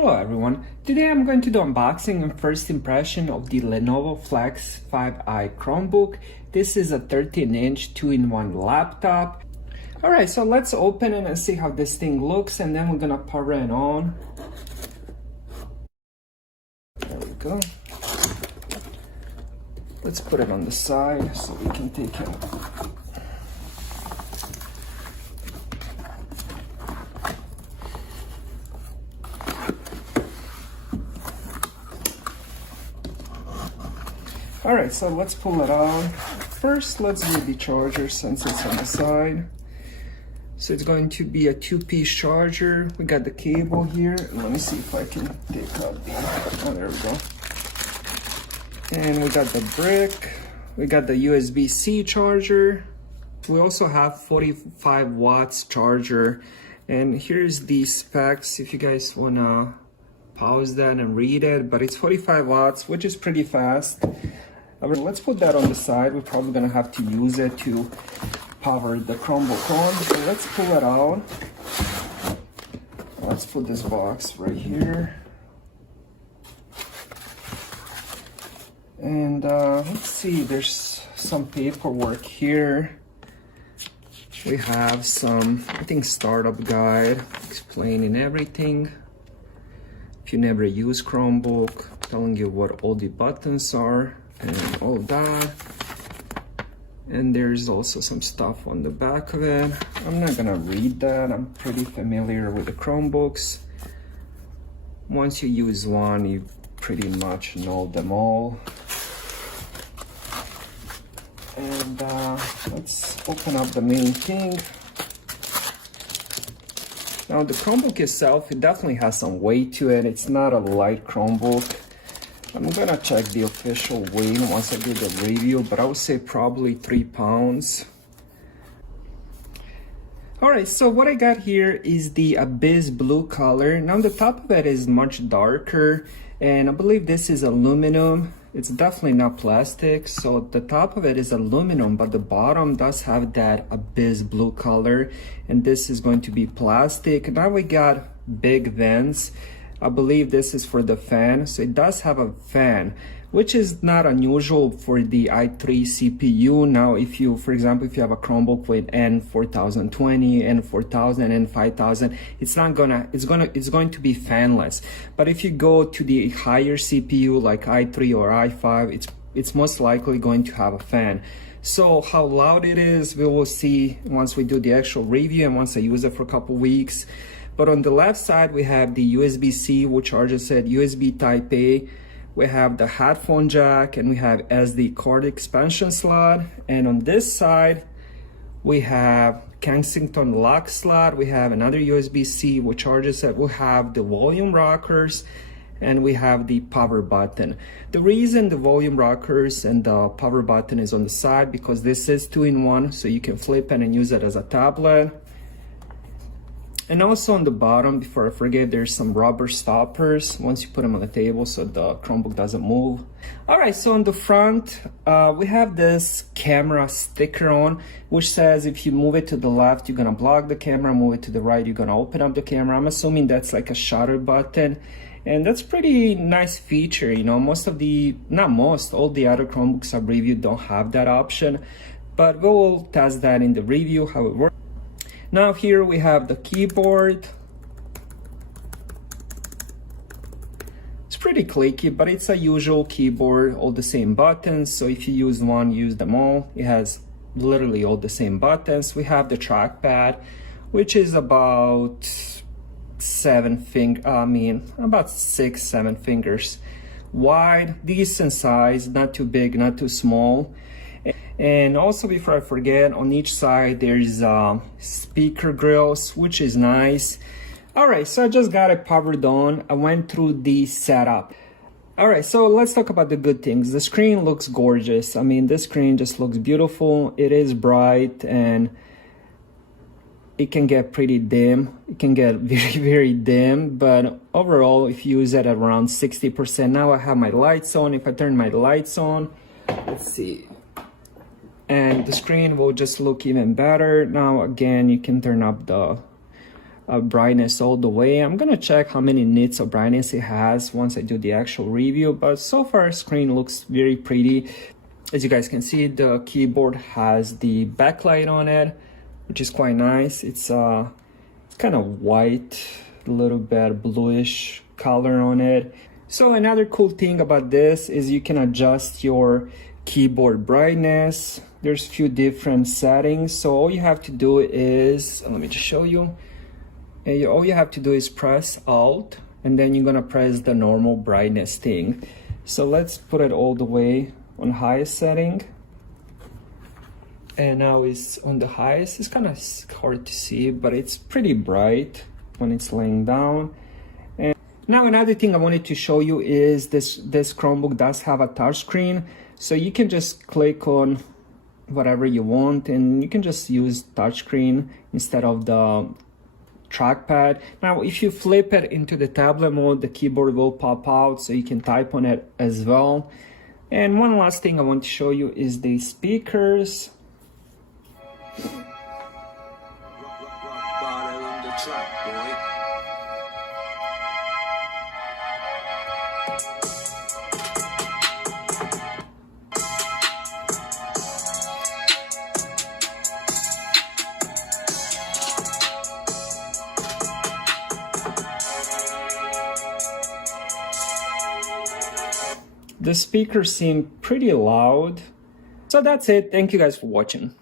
Hello everyone, today I'm going to do unboxing and first impression of the Lenovo Flex 5i Chromebook. This is a 13-inch 2-in-1 laptop. Alright, so let's open it and see how this thing looks, and then we're gonna power it on. There we go. Let's put it on the side so we can take it. Alright, so let's pull it out. First, let's do the charger since it's on the side. So it's going to be a 2-piece charger. We got the cable here. Let me see if I can take out the... Oh, there we go. And we got the brick. We got the USB-C charger. We also have 45 watts charger. And here's the specs if you guys wanna pause that and read it. But it's 45 watts, which is pretty fast. Let's put that on the side. We're probably gonna have to use it to power the Chromebook on. So let's pull it out. Let's put this box right here. And let's see, there's some paperwork here. We have some, I think, startup guide explaining everything. If you never use Chromebook, telling you what all the buttons are and all that. And there's also some stuff on the back of it. I'm not gonna read that. I'm pretty familiar with the Chromebooks. Once you use one, you pretty much know them all. And let's open up the main thing. Now the Chromebook itself, it definitely has some weight to it. It's not a light Chromebook. I'm gonna check the official weight once I do the review, but I would say probably 3 pounds. Alright, so what I got here is the Abyss blue color. Now the top of it is much darker, and I believe this is aluminum. It's definitely not plastic, so the top of it is aluminum, but the bottom does have that Abyss blue color, and this is going to be plastic. Now we got big vents. I believe this is for the fan, so it does have a fan, which is not unusual for the i3 CPU. Now, if you, for example, if you have a Chromebook with N4020, N4000, N5000, it's going to be fanless. But if you go to the higher CPU like i3 or i5, it's most likely going to have a fan. So how loud it is, we will see once we do the actual review and once I use it for a couple weeks. But on the left side, we have the USB-C, which charges at USB Type A. We have the headphone jack, and we have SD card expansion slot. And on this side, we have Kensington lock slot. We have another USB-C, which charges at. We have the volume rockers, and we have the power button. The reason the volume rockers and the power button is on the side, because this is 2-in-1, so you can flip it and use it as a tablet. And also on the bottom, before I forget, there's some rubber stoppers once you put them on the table so the Chromebook doesn't move. Alright, so on the front, we have this camera sticker on, which says if you move it to the left, you're gonna block the camera, move it to the right, you're gonna open up the camera. I'm assuming that's like a shutter button. And that's pretty nice feature, you know. All the other Chromebooks I've reviewed don't have that option. But we'll test that in the review, how it works. Now here we have the keyboard. It's pretty clicky, but it's a usual keyboard, all the same buttons. So if you use one, use them all. It has literally all the same buttons. We have the trackpad, which is about 6-7 fingers wide, decent size, not too big, not too small. And also, before I forget, on each side there's speaker grills, which is nice. Alright, so I just got it powered on. I went through the setup. Alright, so let's talk about the good things. The screen looks gorgeous. I mean, this screen just looks beautiful. It is bright and it can get pretty dim. It can get very, very dim, but overall, if you use it at around 60%, now I have my lights on. If I turn my lights on, let's see. And the screen will just look even better. Now again, you can turn up the brightness all the way. I'm gonna check how many nits of brightness it has once I do the actual review, but so far screen looks very pretty. As you guys can see, the keyboard has the backlight on it, which is quite nice. It's kind of white, a little bit bluish color on it. So another cool thing about this is you can adjust your keyboard brightness. There's a few different settings, so all you have to do is, let me just show you. All you have to do is press Alt, and then you're gonna press the normal brightness thing. So let's put it all the way on highest setting. And now it's on the highest. It's kind of hard to see, but it's pretty bright when it's laying down. And now another thing I wanted to show you is this Chromebook does have a touchscreen, so you can just click on whatever you want and you can just use touchscreen instead of the trackpad. Now if you flip it into the tablet mode, the keyboard will pop out so you can type on it as well. And one last thing I want to show you is the speakers. The speakers seem pretty loud. So that's it. Thank you guys for watching.